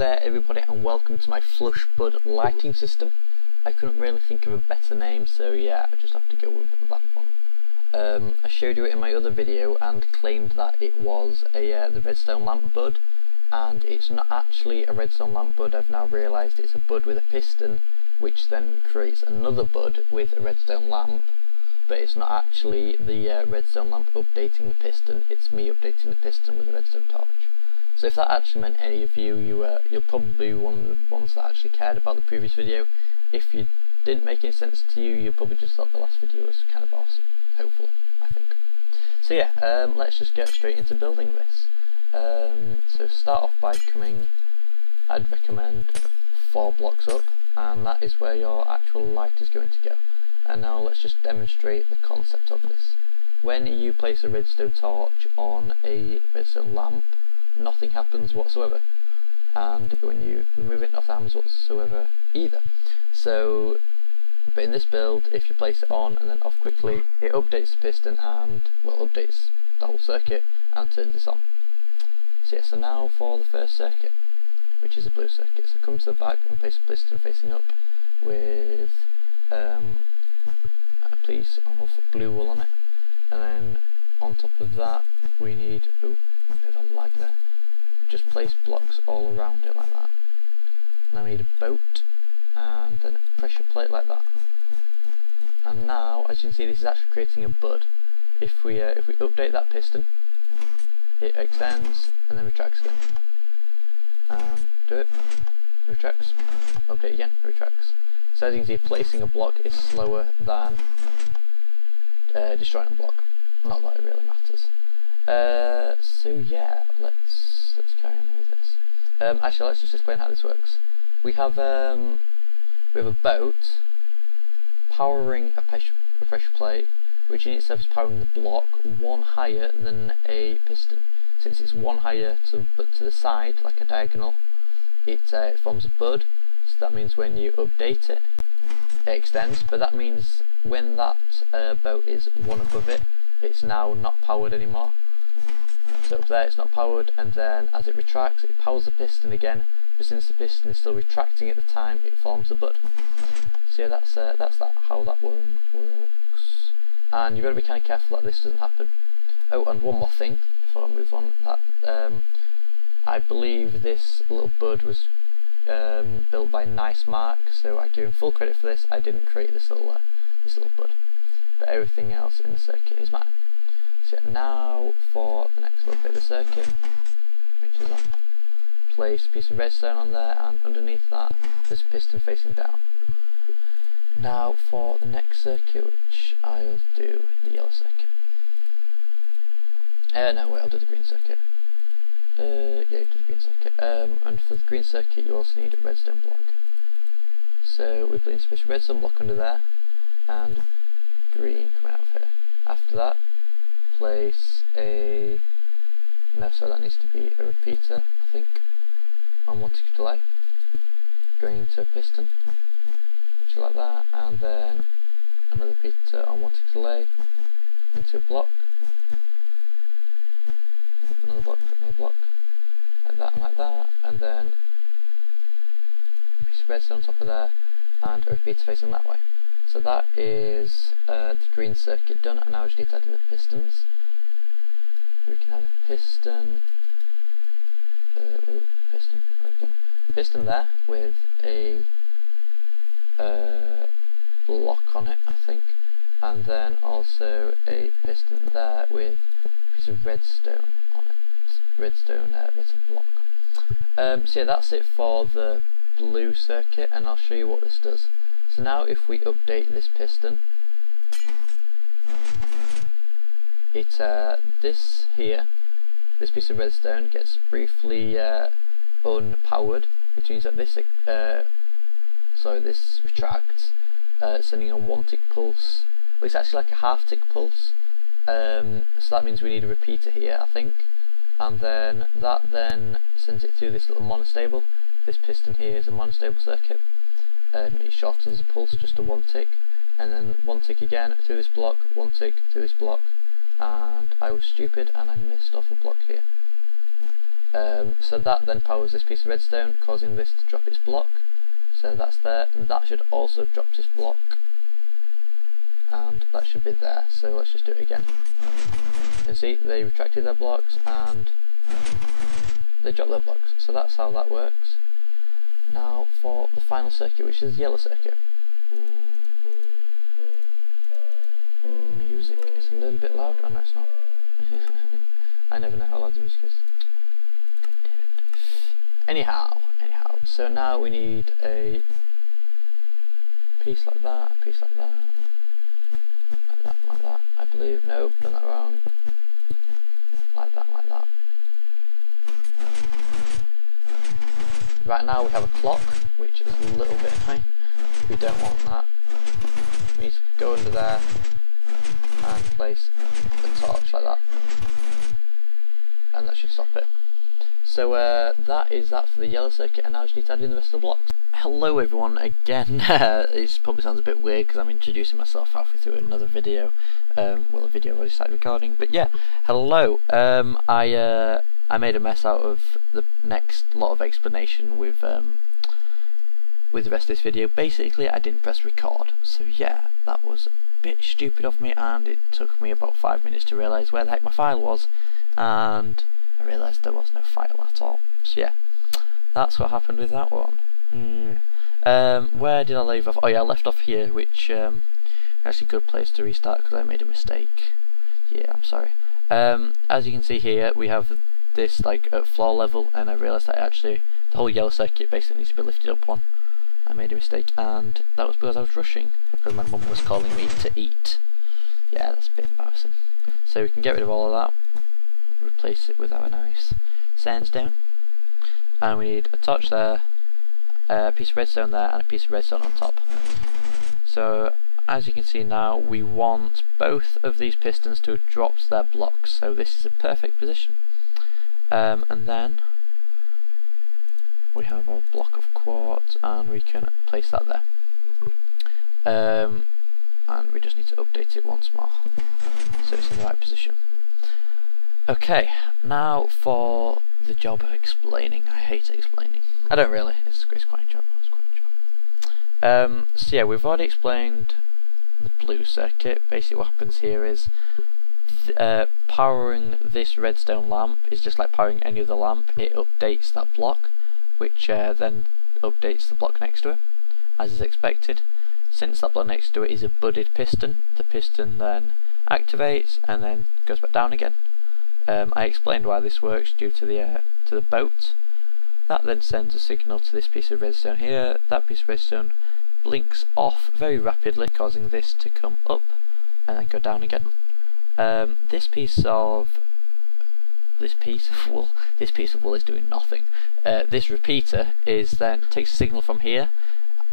there everybody, and welcome to my Flush Bud lighting system. I couldn't really think of a better name, so yeah, I just have to go with that one. I showed you it in my other video and claimed that it was the redstone lamp bud, and it's not actually a redstone lamp bud. I've now realised it's a bud with a piston, which then creates another bud with a redstone lamp, but it's not actually the redstone lamp updating the piston, it's me updating the piston with a redstone torch. So if that actually meant any of you, you're probably one of the ones that actually cared about the previous video. If you didn't make any sense to you, you probably just thought the last video was kind of awesome, hopefully, I think. So yeah, let's just get straight into building this. So start off by I'd recommend 4 blocks up, and that is where your actual light is going to go. And now let's just demonstrate the concept of this. When you place a redstone torch on a redstone lamp, nothing happens whatsoever, and when you remove it, nothing happens whatsoever either. So, but in this build, if you place it on and then off quickly, it updates the piston and, well, updates the whole circuit and turns this on. So yeah, so now for the first circuit, which is a blue circuit. So come to the back and place a piston facing up with a piece of blue wool on it, and then on top of that we need, ooh, a bit of a lag there, just place blocks all around it like that. Now we need a boat and then a pressure plate like that. And now, as you can see, this is actually creating a bud. If we update that piston, it extends and then retracts again. Do it, retracts, update again, retracts. So as you can see, placing a block is slower than destroying a block. Not that it really matters. So yeah, let's carry on with this. Actually, let's just explain how this works. We have a boat powering a pressure plate, which in itself is powering the block one higher than a piston. Since it's one higher to the side, like a diagonal, it forms a bud. So that means when you update it, it extends. But that means when that boat is one above it, it's now not powered anymore. So up there it's not powered, and then as it retracts, it powers the piston again, but since the piston is still retracting at the time, it forms a bud. So yeah, that's how that works. And you've got to be kind of careful that this doesn't happen. Oh, and one more thing before I move on, that I believe this little bud was built by Nice Mark, so I give him full credit for this. I didn't create this little bud, but everything else in the circuit is mine. So yeah, now for the next little bit of the circuit, which is that. Place a piece of redstone on there, and underneath that there's a piston facing down. Now for the next circuit, which I'll do the yellow circuit. No wait, I'll do the green circuit. Yeah, do the green circuit. And for the green circuit you also need a redstone block. So we place a piece of redstone block under there, and green coming out of here. After that, place so that needs to be a repeater, I think, on 1 tick delay, going into a piston, which is like that, and then another repeater on 1 tick delay, into a block, another block, like that, and then a piece of redstone on top of there, and a repeater facing that way. So that is the green circuit done, and now we just need to add in the pistons. We can have a piston, piston there with a block on it, I think, and then also a piston there with a piece of redstone on it, redstone block. So yeah, that's it for the blue circuit, and I'll show you what this does. So now if we update this piston, this piece of redstone gets briefly unpowered, which means that this this retracts, sending a 1 tick pulse. Well, it's actually like a half tick pulse. So that means we need a repeater here, I think, and then that sends it through this little monostable. This piston here is a monostable circuit. It shortens the pulse just to 1 tick, and then 1 tick again through this block, 1 tick through this block, and I was stupid and I missed off a block here. So that then powers this piece of redstone, causing this to drop its block. So that's there, and that should also drop this block, and that should be there. So let's just do it again. You can see they retracted their blocks and they dropped their blocks. So that's how that works. Now for the final circuit, which is the yellow circuit. Music is a little bit loud. Oh no, it's not. I never know how loud the music is. God damn it. Anyhow, so now we need a piece like that, a piece like that, like that, I believe. Nope, done that wrong. Like that, like that. Right now we have a clock, which is a little bit annoying. We don't want that. We need to go under there and place a torch like that, and that should stop it. So that is that for the yellow circuit, and now I just need to add in the rest of the blocks. Hello everyone again. It probably sounds a bit weird because I'm introducing myself halfway through another video. Well, a video I've already started recording, but yeah, hello. I made a mess out of the next lot of explanation with the rest of this video. Basically, I didn't press record, so yeah, that was a bit stupid of me, and it took me about 5 minutes to realise where the heck my file was, and I realised there was no file at all. So yeah, that's what happened with that one. Where did I leave off? Oh yeah, I left off here, which actually a good place to restart because I made a mistake. Yeah, I'm sorry. As you can see here, we have this like at floor level, and I realised that actually the whole yellow circuit basically needs to be lifted up one. I made a mistake, and that was because I was rushing because my mum was calling me to eat. Yeah, that's a bit embarrassing. So we can get rid of all of that, replace it with our nice sandstone, and we need a torch there, a piece of redstone there, and a piece of redstone on top. So as you can see now, we want both of these pistons to have dropped their blocks, so this is a perfect position. And then we have our block of quartz, and we can place that there. And we just need to update it once more so it's in the right position. Okay, now for the job of explaining. I hate explaining. I don't really. It's quite a job. So yeah, we've already explained the blue circuit. Basically, what happens here is powering this redstone lamp is just like powering any other lamp. It updates that block, which then updates the block next to it, as is expected. Since that block next to it is a budded piston, the piston then activates and then goes back down again. I explained why this works due to the boat. That then sends a signal to this piece of redstone here. That piece of redstone blinks off very rapidly, causing this to come up and then go down again. This piece of wool is doing nothing. This repeater is then takes a signal from here.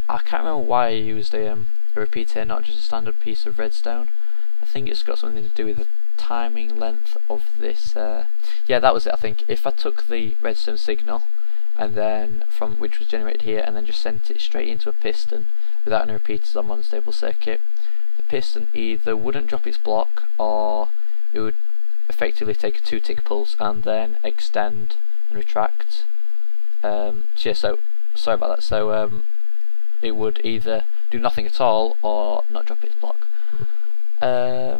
I can't remember why I used a repeater, not just a standard piece of redstone. I think it's got something to do with the timing length of this. Yeah, that was it. I think if I took the redstone signal and then which was generated here, and then just sent it straight into a piston without any repeaters on one stable circuit, the piston either wouldn't drop its block, or it would effectively take a 2-tick pulse and then extend and retract. So yeah, so sorry about that. So it would either do nothing at all or not drop its block. Yeah,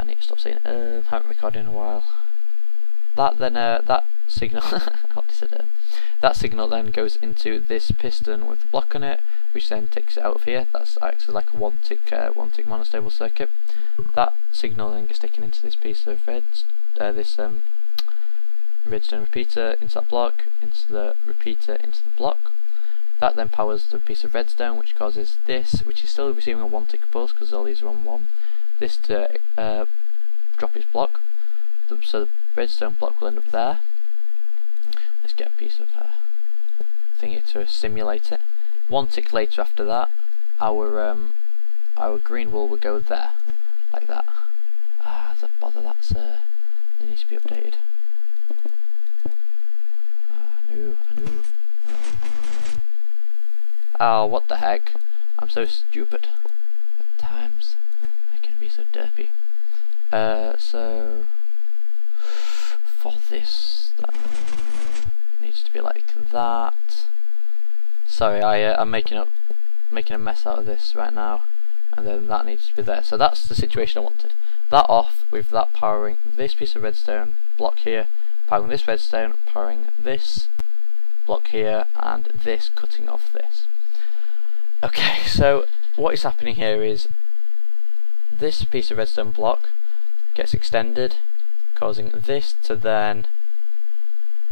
I need to stop saying it. Haven't recorded in a while. That then that signal that signal then goes into this piston with the block on it, which then takes it out of here. That's actually like a one tick monostable circuit. That signal then gets taken into this piece of redstone repeater, into that block, into the repeater, into the block. That then powers the piece of redstone, which causes this, which is still receiving a 1-tick pulse because all these are on 1, this to drop its block. So the redstone block will end up there. Let's get a piece of thingy to simulate it. 1 tick later after that, our green wool will go there, like that. The bother, it needs to be updated. I knew. Oh, what the heck? I'm so stupid. At times, I can be so derpy. So for this, that. It needs to be like that. Sorry, I'm making a mess out of this right now, and then that needs to be there. So that's the situation I wanted. That off with that powering this piece of redstone block here, powering this redstone, powering this block here, and this cutting off this. Okay, so what is happening here is this piece of redstone block gets extended, causing this to then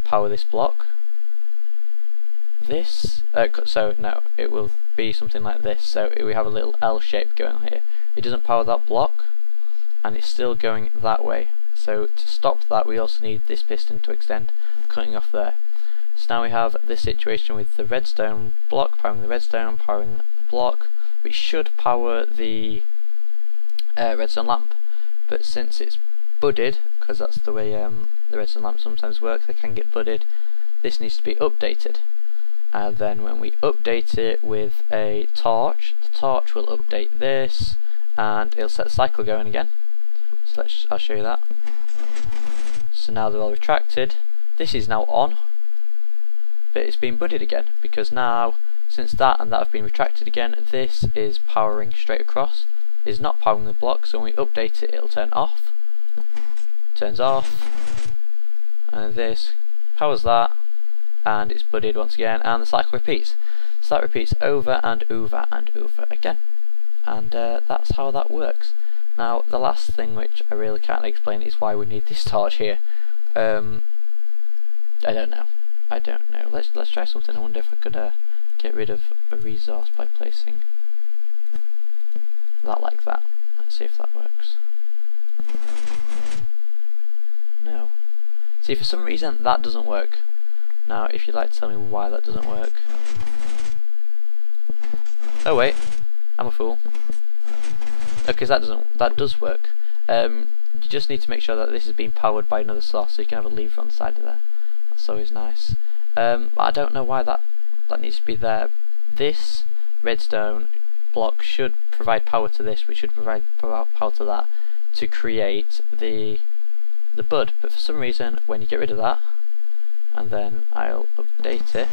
power this block. This, so no, it will be something like this. So we have a little L shape going on here. It doesn't power that block, and it's still going that way. So to stop that, we also need this piston to extend, cutting off there. So now we have this situation with the redstone block powering the redstone, powering the block, which should power the redstone lamp. But since it's budded, because that's the way the redstone lamp sometimes works, they can get budded, this needs to be updated. And then when we update it with a torch, the torch will update this, and it'll set the cycle going again. So I'll show you that. So now they're all retracted. This is now on, but it's been budded again, because now, since that and that have been retracted again, this is powering straight across. It's not powering the block, so when we update it, it'll turn off. Turns off, and this powers that, and it's budded once again, and the cycle repeats. So that repeats over and over and over again, and that's how that works. Now the last thing, which I really can't explain, is why we need this torch here. I don't know. Let's try something. I wonder if I could get rid of a resource by placing that like that. Let's see if that works. No. See, for some reason that doesn't work. Now, if you'd like to tell me why that doesn't work. Oh wait, I'm a fool. Because that does work. You just need to make sure that this is being powered by another source, so you can have a lever on the side of there. That's always nice. But I don't know why that needs to be there. This redstone block should provide power to this, which should provide power to that, to create the bud. But for some reason, when you get rid of that, and then I'll update it,